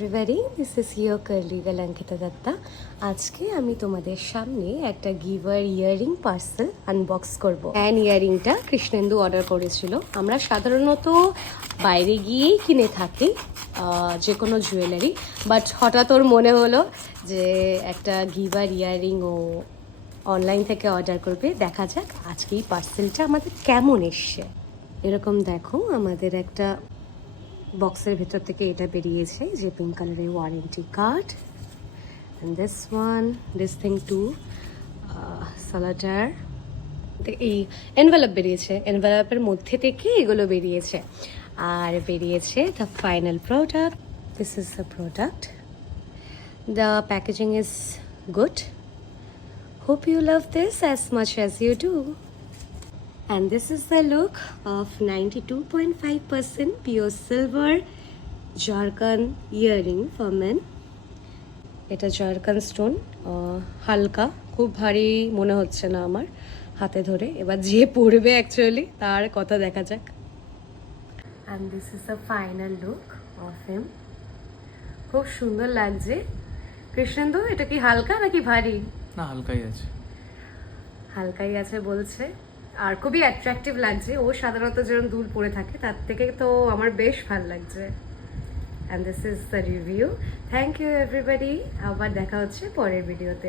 Everybody, this is your curly girl Ankita Datta. আজকে আমি তোমাদের সামনে একটা গিভার ইয়ারিং পার্সেল আনবক্স করব। হ্যান্ড ইয়ারিংটা কৃষ্ণেন্দু অর্ডার করেছিল। আমরা সাধারণত বাইরে গিয়েই কিনে থাকি যে কোনো জুয়েলারি, বাট হঠাৎ ওর মনে হলো যে একটা গিভার ইয়ারিং ও অনলাইন থেকে অর্ডার করবে। দেখা যাক আজকে এই পার্সেলটা আমাদের কেমন এসছে। এরকম দেখো, আমাদের একটা বক্সের ভেতর থেকে এটা বেরিয়েছে, যে পিঙ্ক কালারের warranty card. And this thing to সালাটার। এই এনভেলপ বেরিয়েছে, এনভেলপের মধ্যে থেকে এগুলো বেরিয়েছে। আর বেরিয়েছে the final product. This is the product. The packaging is good. Hope you love this as much as you do. And this is the look of 92.5% pure silver Jharkhand earring for men. এটা Jharkhand stone, হালকা, খুব ভারী মনে হচ্ছে না আমার হাতে ধরে। এবার যে পরবে অ্যাকচুয়ালি তার কথা দেখা যাক। And this is the final look of him. খুব সুন্দর লাগছে। কৃষ্ণেন্দু, এটা কি হালকা নাকি ভারী? না, হালকাই আছে। হালকাই আছে বলছে, আর খুবই অ্যাট্রাকটিভ লাগছে। ও সাধারণত যেরকম দুল পরে থাকে তার থেকে তো আমার বেশ ভালো লাগছে। And this is the review. Thank you everybody. আবার দেখা হচ্ছে পরের ভিডিওতে।